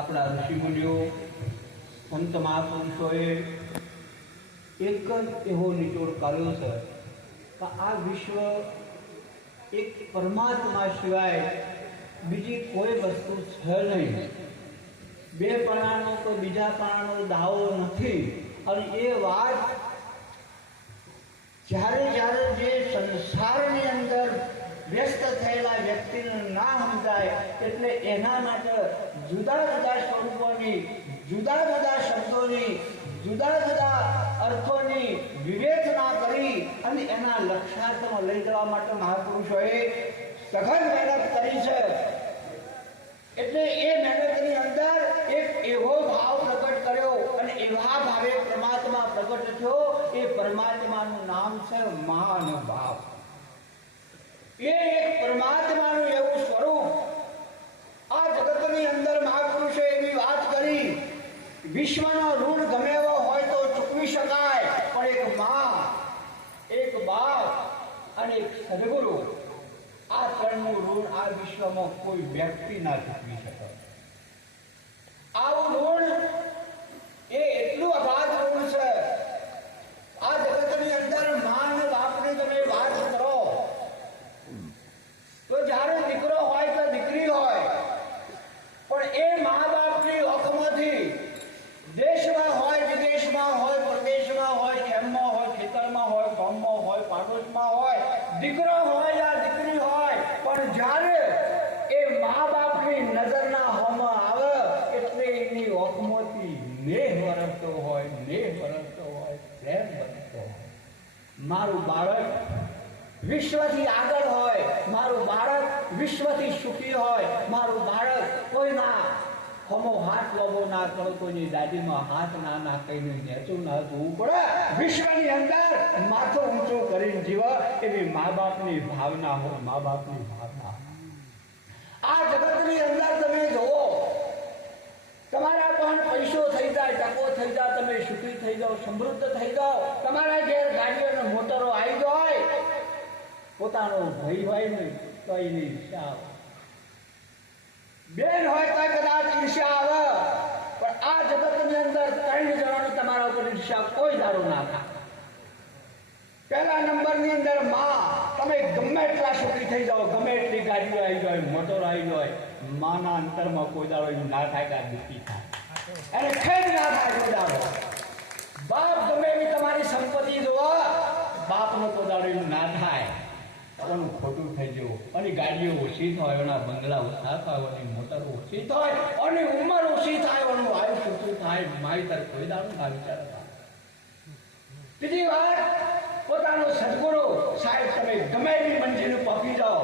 આપણા ઋષિમુનિઓ સંત મહાપુરુષોએ એક જ એવો નિચોડ કર્યો છે કે આ વિશ્વ એક પરમાત્મા સિવાય બીજી કોઈ વસ્તુ છે નહીં. બે પણાનો તો બીજા પણાનો દાવો નથી. અને એ વાત જ્યારે જ્યારે જે સંસારની અંદર વ્યસ્ત થયેલા વ્યક્તિને ના સમજાય એટલે એના માટે જુદા જુદા સ્વરૂપોની, જુદા જુદા શબ્દોની, જુદા જુદા અર્થોની વિવેચના કરી અને એના લક્ષ્યાર્થમાં લઈ જવા માટે મહાપુરુષોએ સઘન મહેનત કરી છે. એટલે એ મહેનતની અંદર એક એવો ભાવ પ્રગટ કર્યો અને એવા ભાવે પરમાત્મા પ્રગટ થયો. એ પરમાત્માનું નામ છે મહાનુભાવ. એ એક પરમાત્માનું એવું સ્વરૂપ આ જગતની અંદર મહાપુરુષે એવી વાત કરી, વિશ્વનો ઋણ ગમે એવો હોય તો ચૂકવી શકાય, પણ એક મા, એક બાપ અને એક સદગુરુ, આ ત્રણનું ઋણ આ વિશ્વમાં કોઈ વ્યક્તિ ના ચૂકવી શકે. આવું ઋણ એ એટલું અગાધ ઋણ છે. આ જગતની અંદર મા અને બાપની તમે વાત કરો તો જ્યારે દીકરો હોય કે દીકરી હોય, પણ એ મા બાપની ઓખમાંથી દેશમાં હોય, વિદેશમાં હોય, પ્રદેશમાં હોય, ખેમમાં હોય, ખેતરમાં હોય, ગામમાં હોય, પાડોશમાં હોય, દીકરો હોય યા દીકરી હોય, પણ જ્યારે એ મા બાપની નજરના મારું બાળક વિશ્વથી આગળ હોય, મારું બાળક વિશ્વથી સુખી હોય, મારું બાળક કોઈના હમો હાથ લોબો ના કરો, કોઈની દાદીમાં હાથ ના નાખીને નેચું ના જોવું પડે, વિશ્વની અંદર માથું ઊંચું કરીને જીવે એવી મા બાપની ભાવના હોય, મા બાપની ભાવના. આ જગતની અંદર તમે જુઓ, તમારા પણ પૈસો થઈ જાય, ટકો થઈ જાય, તમે સુખી થઈ જાઓ, સમૃદ્ધ થઈ જાઓ, તમારા ઘેર ગાડીઓ અને મોટરો આવી જાય, પોતાનો ભાઈ હોય ને તો એની ઈર્ષ્યા આવે, બેન હોય તો કદાચ ઈર્ષ્યા આવે, પણ આ જગતની અંદર 3 જણાની તમારા ઉપર ઈર્ષ્યા કોઈ દાડો ના થાય. પહેલા નંબરની અંદર માં, તમે ગમે એટલા સુખી થઈ જાઓ, ગમે એટલી ગાડીઓ આવી જાય, મોટરો આવી જાય, માના અંતરમાં કોઈ દાડો ના થાય કે દુઃખી થાય, એને ખેદ ના થાય કોઈ દાડો. બાપ ગમે એવી તમારી સંપત્તિ જોવા, બાપનો કોઈ દાડો ના થાય, કોનું ખોટું થઈ જવું, અને ગાડીઓ ઓછી થાય, એના બંગલા ઓછા થાય, એની મોટરો ઓછી થાય, અને ઉંમર ઓછી થાય, એનું આયુષ્ય ઓછું થાય, મારી તરફ કોઈ દાડો ના વિચાર થાય. બીજી વાત, પોતાનો સદગુરુ સાહેબ, તમે ગમે એવી મંજિલ પહોંચી જાઓ,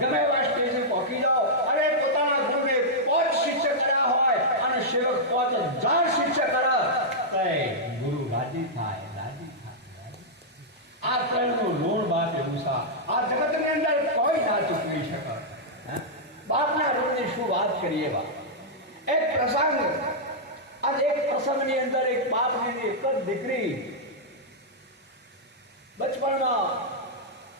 ગમે એવા સ્ટેજે પહોંચી જાઓ, અને પોતાના ગુરુને 5 શિષ્ય કર્યા હોય અને સેવક 5000 શિષ્ય કરે, તો ગુરુ રાજી થાય, રાજી થાય. આ 3નું લોણ બાપ એવું સા આ જગતની અંદર કોઈ ના ચૂકવી શકે. બાપના ઋણની શું વાત કરીએ. બા એક પ્રસંગ, અને એક પ્રસંગની અંદર એક બાપની એક જ દીકરી, બચપણમાં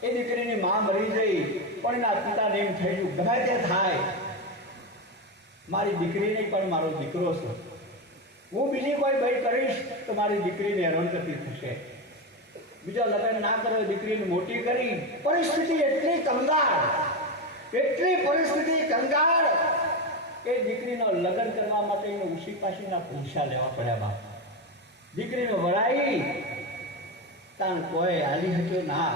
એ દીકરીની માં મરી ગઈ, પણ એના પિતાને એમ થઈ ગયું ગમે તે થાય, મારી દીકરી નહીં પણ મારો દીકરો છે, હું બીજી કોઈ ભાઈ કરીશ તો મારી દીકરીને હેરાનગતિ થશે. બીજો લગ્ન ના કર્યો, દીકરીને મોટી કરી, પરિસ્થિતિ એટલી કંગાળ, એટલી પરિસ્થિતિ કંગાળ, એ દીકરીનો લગ્ન કરવા માટે એને ઉસી પાસીના પૈસા લેવા પડ્યા. બાપ દીકરીને વળાઈ તાણ કોઈ હાલી હટ્યો ના.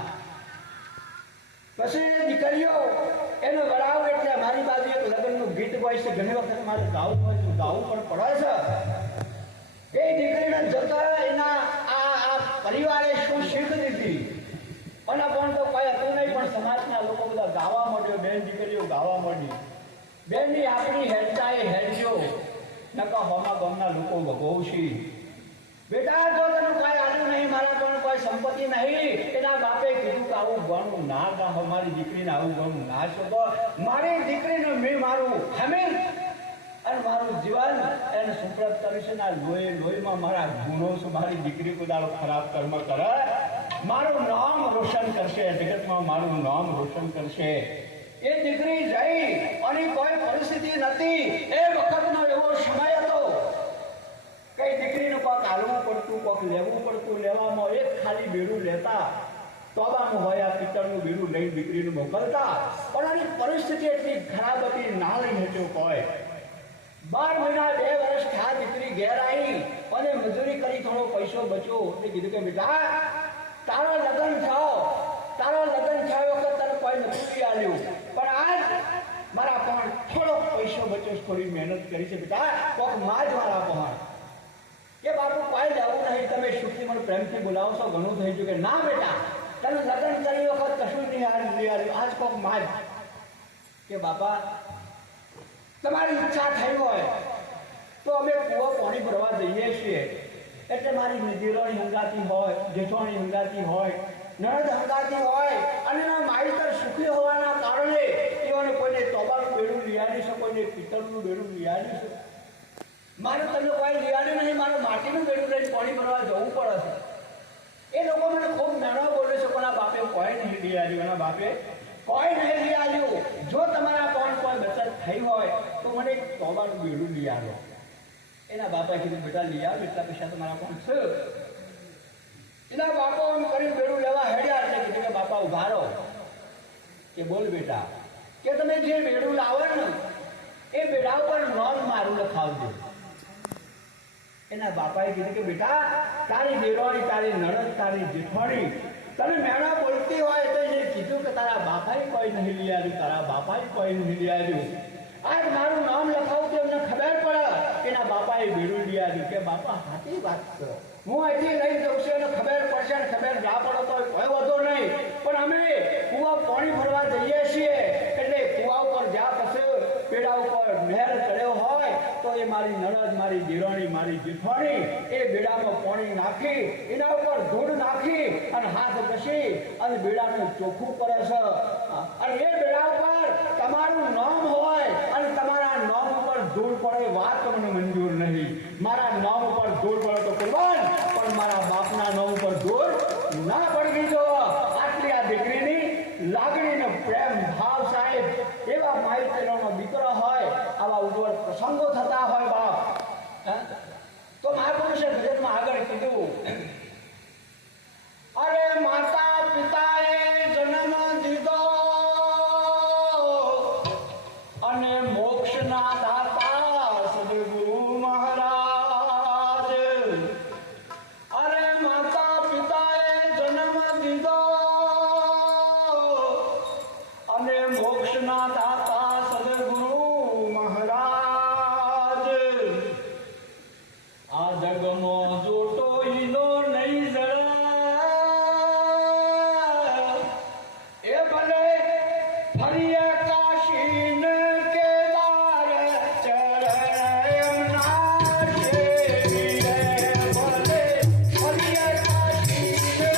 પછી એ દીકરીઓ એનો વળાવ એટલે મારી બાજુ એક લગ્નનું ગીત હોય છે, ઘણી વખત મારે ગાવું હોય તો ગાવું પણ પડે છે. એ દીકરીને જતા એના આ પરિવારે શું શીખ દીધી, અને પણ તો કોઈ હતું નહીં, પણ સમાજના લોકો બધા ગાવા માંડ્યો, બેન દીકરીઓ ગાવા માંડી, બેનની આપણી હેડતા એ હેડજો, નકા હોમા ગામના લોકો ભગવશી. બેટા જો તને કોઈ આલ્યું નહીં, મારા પણ કોઈ સંપત્તિ નહીં, એના બાપે કીધું કે આવું ગણું ના ગામ, મારી દીકરીને આવું ગણું ના શકો, મારી દીકરીને મેં મારું હમીર અને મારું જીવન એને સુપ્રત કરીશ, ના લોહીમાં મારા ગુણો છે, મારી દીકરી કદાચ ખરાબ કર્મ કરે, મારું નામ રોશન કરશે, જગતમાં મારું નામ રોશન કરશે. એ દીકરી જઈ અને કોઈ પરિસ્થિતિ નથી, એ વખતનો એવો સમય હતો કઈ દીકરીનું કોક હાલવું પડતું, કોક લેવું પડતું, લેવામાં એક ખાલી બેડું લેતા, તોબાનું હોય આ પિત્તળનું બેડું લઈને દીકરીનું મોકલતા, પણ આની પરિસ્થિતિ એટલી ખરાબ હતી, ના લઈ હટ્યો કોઈ. 12 મહિના 2 વર્ષ થયા, દીકરી ઘેર આવી અને મજૂરી કરી, થોડો પૈસો બચ્યો, એટલે કીધું કે બેટા તારો લગ્ન થયો, તારો લગ્ન થયો વખત તને કોઈ નથી આલ્યું, પણ આજ મારા પણ થોડોક પૈસો બચ્યો, થોડી મહેનત કરી છે બેટા, કોક માં જ મારા પણ કે બાપુ કોઈ લેવું નહીં, તમે સુખી મને પ્રેમથી બોલાવશો ઘણું થઈ ગયું. કે ના બેટા, તને લગ્ન કરી વખત કશું નહીં આવ્યું, આજ કોક માં જ. કે બાપા તમારી ઈચ્છા થઈ હોય તો અમે કૂવો પાણી ભરવા જઈએ છીએ, એટલે મારી નજીરોની હંગાતી હોય, જેઠોની હંગાતી હોય, નણદ હંગાતી હોય, અને એના માઈતર સુખી હોવાના કારણે એઓને કોઈને તોબાનું બેડું લઈ આવી છે, કોઈને પિત્તળનું બેડું લઈ આવી છે. મારે તમે કોઈ લઈ આવ્યું નહીં, મારે માટીનું બેડું લઈને પાણી ભરવા જવું પડે છે. એ લોકો મને ખૂબ નાનો બોલે છે, કોના બાપે કોઈ નહીં લઈ આવ્યું, એના બાપે કોઈ નહીં લઈ આવ્યું. જો તમારા પણ કોઈ બચત થઈ હોય તો મને એક તોબાનું બેડું લઈ આવ્યો. એના બાપા કીધું બેટા લઈ આવ, એટલા પૈસા તમારા પણ છે. એના બાપા એમ કરી બેડું લેવા હેડ્યા, એટલે કીધું કે બાપા ઉભા રહો. કે બોલ બેટા, કે તમે જે બેડું લાવો ને એ બેડા ઉપર નોંધ મારું લખાવજો. એના બાપાએ કીધું કે બેટા તારી દેરોણી, તારી નણદ, તારી જેઠાણી તને મેણા બોલતી હોય તો એને કીધું કે તારા બાપાએ કોઈ નહીં લઈ આવ્યું, તારા બાપાએ કોઈ નહીં લઈ આવ્યું. આજ મારું નામ લખાવું તો એમને ખબર પડે. એના બાપાએ બેડું લઈ આવ્યું કે બાપા સાચી વાત છે, હું અહીંથી લઈ જઉં છું અને ખબર પડશે ને ખબર ના પડે તો કોઈ વાંધો નહીં, પણ અમે કુવા પાણી ભરવા જઈએ છીએ એટલે કુવા ઉપર જ્યાં પછી પેડા ઉપર નહેર ચડ્યો હોય તો એ મારી નણદ, મારી દેરાણી, મારી જેઠાણી એ બેડામાં પાણી નાખી એના ઉપર ધૂળ નાખી અને હાથ ઘસી અને બેડાને ચોખ્ખું કરે છે, અને એ બેડા ઉપર તમારું નામ હોય અને તમારા નામ ઉપર ધૂળ પડે વાત મને મંજૂર નહીં, મારા નામ ઉપર ધૂળ પડે તો કુરબાન, પણ મારા બાપના નામ ઉપર ધૂળ ના પડવી જો. આટલી આ દીકરીની લાગણી ને પ્રેમ ભાવ સાહેબ, એવા માહિતીનો દીકરો હોય, આવા ઉજ્જવળ પ્રસંગો થતા હોય બાપ. તો મહાપુરુષે ભજનમાં આગળ કીધું, અરે માતા પિતાએ જન્મ દીધો અને મોક્ષના દાતા સદગુરુ મહારાજ. અરે માતા પિતાએ જન્મ દીધો અને મોક્ષના દાતા સદગુરુ મહારાજ. આ જગમો જોટો ઈનો નહીં જળે, એ ભલે ફરીએ કાશી ને કેદાર ચરણના શેરીએ, ભલે ફરીએ કાશી ને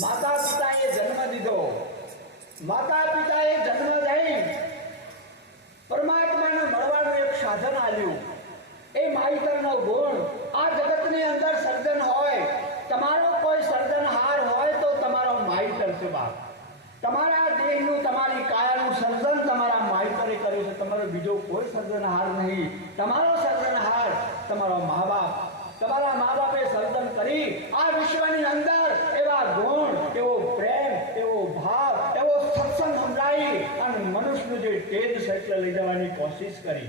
માતા પિતાએ જન્મ દીધો, માતા પિતાએ જન્મ દઈ પરમાત્માને મળવાનું એક સાધન આલ્યું, એ માઈતરનો ગુણ. આ જગતની અંદર સર્જન હોય, તમારો કોઈ સર્જનહાર હોય તો તમારો માઈતર છે બાપ. તમારા દેહનું, તમારી કાયાનું સર્જન તમારા માઈતરે કર્યું છે, તમારો બીજો કોઈ સર્જનહાર નહીં. તમારો સર્જનહાર તમારો મા બાપ, તમારા મા બાપે સર્જન કરી આ વિશ્વની અંદર એવા ગુણ, એવો પ્રેમ, એવો ભાવ, એવો સત્સંગ સંભળાવી અને મનુષ્યનું જે તેજ છે એટલે લઈ જવાની કોશિશ કરી.